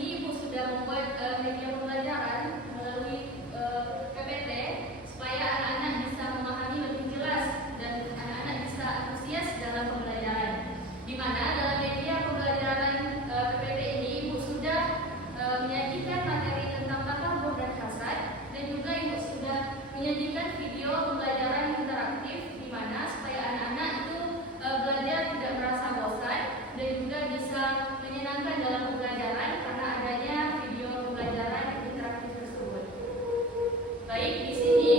sini Ibu sudah membuat media pembelajaran melalui PPT supaya anak-anak bisa memahami lebih jelas dan anak-anak bisa antusias dalam pembelajaran. Di mana dalam media pembelajaran PPT ini Ibu sudah menyajikan materi tentang takabur dan hasad, dan juga Ibu sudah menyajikan video pembelajaran interaktif di mana supaya anak-anak itu belajar tidak merasa bosan dan juga bisa menyenangkan dalam pembelajaran karena adanya video pembelajaran interaktif tersebut. Baik, di sini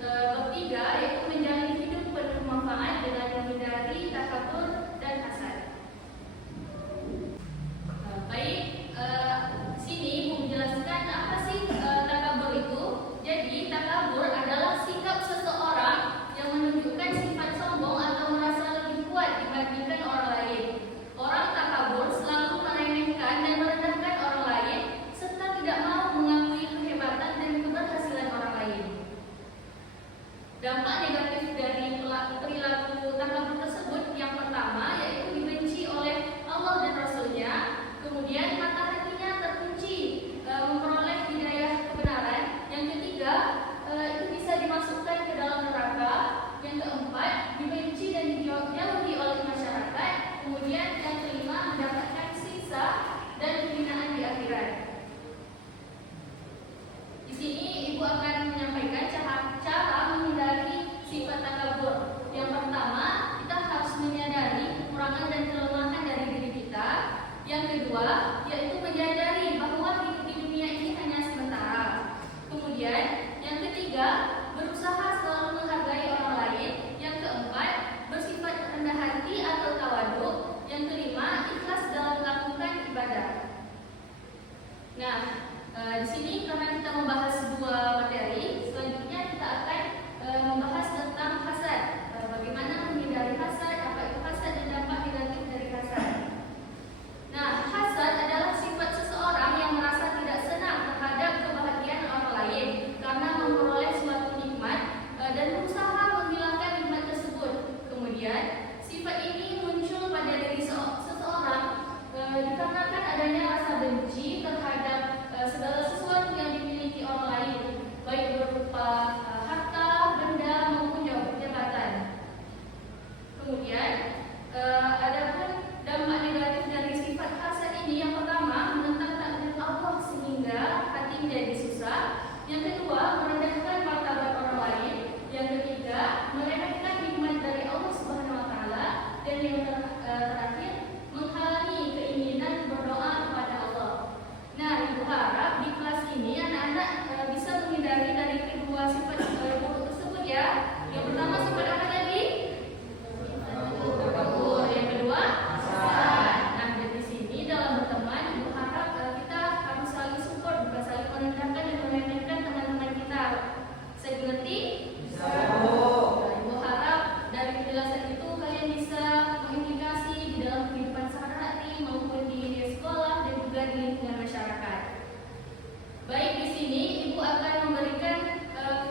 bab 3 yaitu menjalani hidup penuh manfaat dengan menghindari takabur dan hasad. Baik, sini Ibu menjelaskan apa sih takabur itu. Jadi takabur adalah sikap seseorang yang menunjukkan sifat sombong atau merasa lebih kuat dibandingkan orang lain. Orang takabur selalu meremehkan dan merendahkan orang lain serta tidak mau mengakui kehebatan dan keberhasilan orang lain. Dampak negatif dari perilaku takabur tersebut yang pertama yaitu dibenci oleh Allah dan Rasul-Nya, kemudian mata hatinya terkunci memperoleh hidayah kebenaran, yang ketiga itu bisa dimasukkan ke dalam neraka, yang keempat dibenci dan dijauhi oleh masyarakat, kemudian yang kelima mendapatkan siksa dan penghinaan di akhirat. Di sini Ibu akan menyampaikan cara menghindari sifat takabur. Yang pertama, kita harus menyadari kekurangan dan kelemahan dari diri kita. Yang kedua, yaitu menyadari bahwa hidup di dunia ini hanya sementara. Kemudian, yang ketiga, berusaha selalu menghargai orang lain. Yang keempat, bersifat rendah hati atau tawaduk. Yang kelima, ikhlas dalam melakukan ibadah. Nah, di sini karena kita membahas dua materi, selanjutnya kita akan membahas tentang hasad. Bagaimana menghindari hasad, apa itu hasad dan dampak negatif dari hasad. Nah, hasad adalah sifat seseorang yang merasa tidak senang terhadap kebahagiaan orang lain karena memperoleh suatu nikmat dan berusaha menghilangkan nikmat tersebut. Kemudian, sifat ini muncul pada diri seseorang dikarenakan adanya rasa benci terhadap segala sesuatu yang dimiliki orang lain, baik berupa harta, benda maupun jabatan. Kemudian, adapun dampak negatif dari sifat hasad ini, yang pertama menentang takdir Allah sehingga hati menjadi susah. Yang kedua, merendahkan martabat orang lain. Yang ketiga, meremehkan nikmat dari Allah Subhanahu wa taala. Dan yang terakhir, menghalangi keinginan berdoa kepada Allah. Nah, Ibu harap di kelas ini anak-anak bisa menghindari dari kedua sifat buruk tersebut ya. Yang pertama sifat apa tadi? Takabur. Yang kedua, hasad. Nah, dari sini dalam berteman, Ibu harap kita harus saling support, bukan saling merendahkan dan meremehkan teman-teman kita. Saya mengerti? Bisa. Ibu harap dari penjelasan itu kalian bisa mengimplikasi di dalam kehidupan sehari-hari maupun di sekolah dan juga di lingkungan masyarakat. Baik, di sini Ibu akan memberikan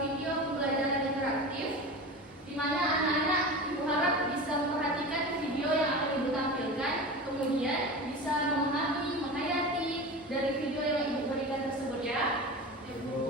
video pembelajaran interaktif di mana anak-anak Ibu harap bisa memperhatikan video yang akan Ibu tampilkan, kemudian bisa memahami, menghayati dari video yang Ibu berikan tersebut ya. Ibu.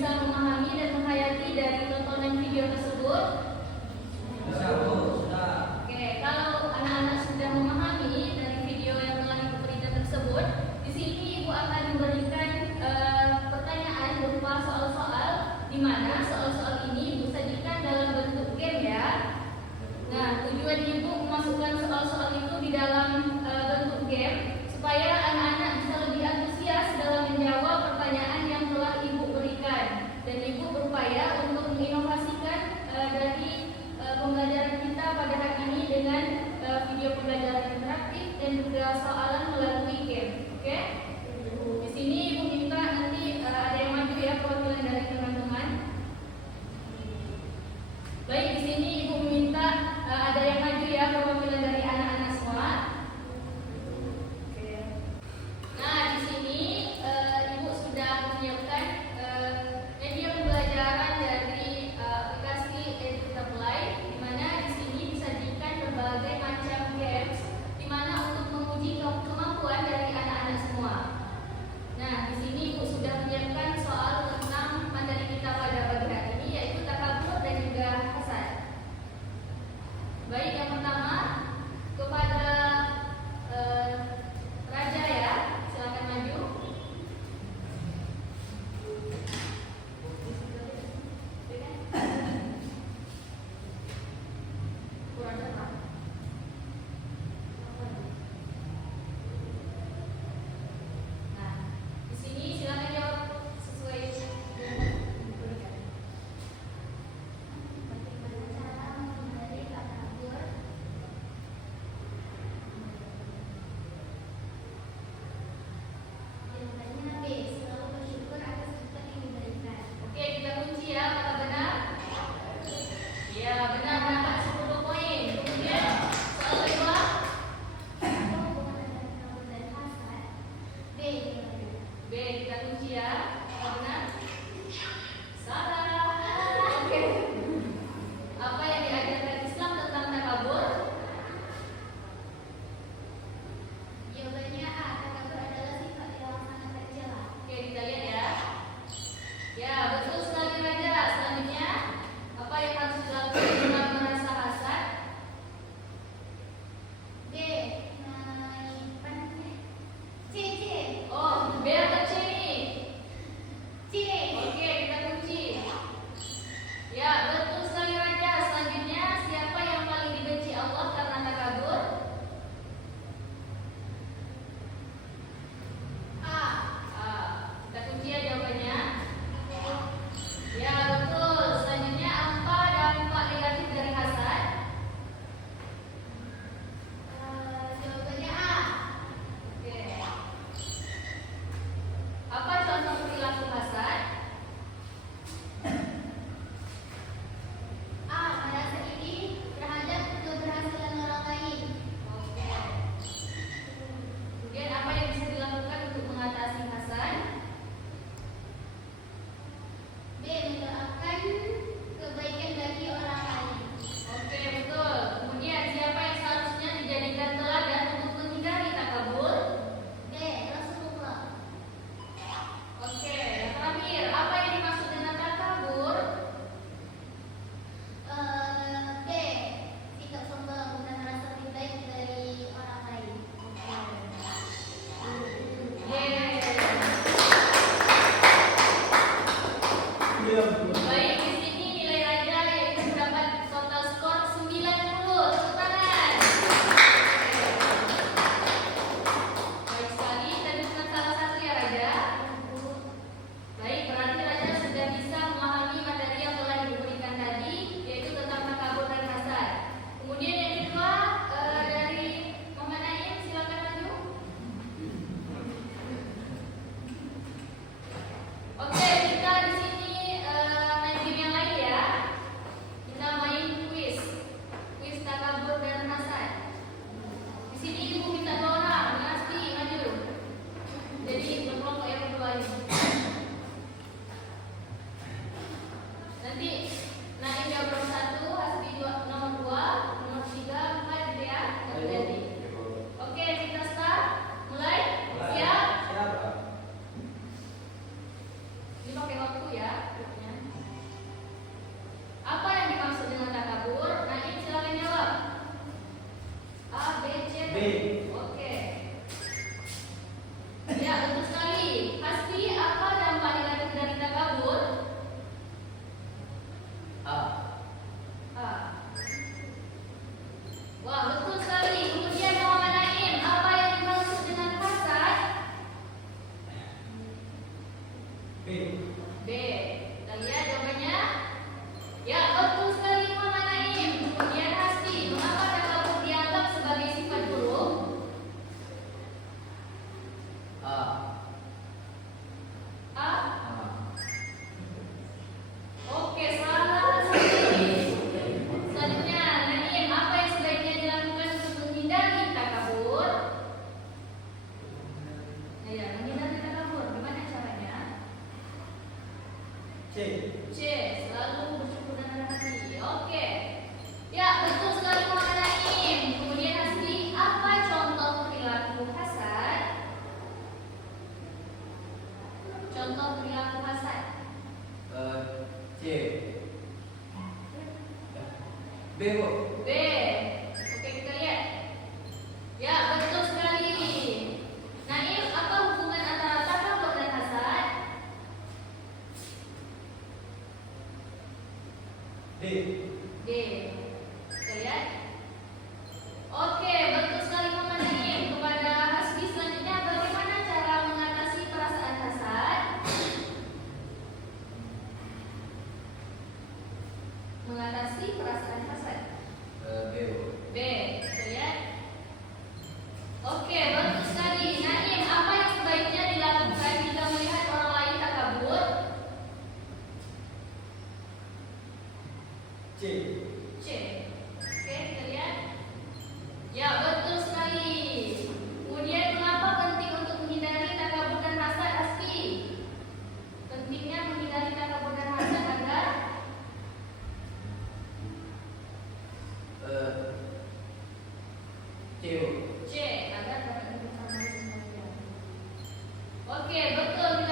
bisa memahami dan menghayati dari tontonan video tersebut? Oke, kalau anak-anak sudah memahami dari video yang telah Ibu berikan tersebut, di sini Ibu akan memberikan pertanyaan berupa soal-soal, di mana soal-soal ini Ibu sajikan dalam bentuk game ya. Nah, tujuan Ibu memasukkan soal-soal itu di dalam bentuk game supaya anak-anak bisa lebih antusias dalam menjawab pertanyaan yang telah Ibu berikan, dan Ibu berupaya untuk menginovasikan dari pembelajaran kita pada hari ini dengan video pembelajaran interaktif dan juga soalan melalui game. Oke? Di sini Ibu minta nanti ada yang maju ya, perwakilan dari teman-teman. Baik, di sini Ibu minta ada yang maju ya, perwakilan dari anak-anak semua. Nah, di sini Ibu sudah menyiapkan media pembelajaran dari aplikasi EduTablay, di mana di sini disajikan berbagai macam games, di mana untuk menguji kemampuan dari anak-anak semua. Nah, di sini Ibu sudah menyiapkan soal tentang materi kita pada pagi hari ini, yaitu takabur dan juga hasad. Baik, yang pertama kepada Raja ya, silakan maju. Kurang cepat. Nah, di sini silakan jawab sesuai dengan diberikan. Bagaimana cara menghindari takabur? Jawabannya B. Selalu bersyukur atas berkat yang diberikan. Oke, kita kunci ya, apakah benar? Iya, benar, mendapat 10 poin. Kemudian soal kedua. Apa hubungan antara takabur dan hasad? B. Jawabannya. B, kita kunci ya, apakah benar? Salah. Oke. Apa yang diajarkan Islam tentang takabur? Jawabannya A. Takabur adalah sifat yang sangat tercela. Oke, kita lihat ya. Ya, betul sekali Raja. Selanjutnya, apa yang harus dilakukan jika merasa hasad? B. Menyimpan C. Oh, B atau C nih? C. Oke, kita kunci. B. Kita lihat jawabannya. Ya, betul sekali Muhammad Naim. Kemudian Hasti, mengapa takabur dianggap sebagai sifat buruk? A. A. A. Oke, salah Hasti. Selanjutnya, Naim, apa yang sebaiknya dilakukan untuk menghindari takabur? Nah, ya, menghindari takabur, gimana caranya? C. C. Selalu bersyukur dan rendah hati. Oke. Ya, betul sekali Muhammad Naim. Kemudian Hasti, apa contoh perilaku hasad? Contoh perilaku hasad. C. B, Bu. B. Oke, kita lihat. Ya, betul sekali. Naim, apa hubungan antara takabur dan hasad? D. D. Kita lihat. Oke, betul sekali Muhammad Naim. Kepada Hasbi selanjutnya, bagaimana cara mengatasi perasaan hasad? Mengatasi perasaan hasad. B, Bu. B. Kita lihat. Oke, betul sekali. Naim, apa yang sebaiknya dilakukan jika melihat orang lain takabur? C. C. Oke, kita lihat. Ya, betul sekali. Kemudian, mengapa penting untuk menghindari takabur dan hasad, Hasti? Pentingnya menghindari takabur dan hasad agar C, Bu. C. Agar dapat hidup sama semuanya. Oke, betul.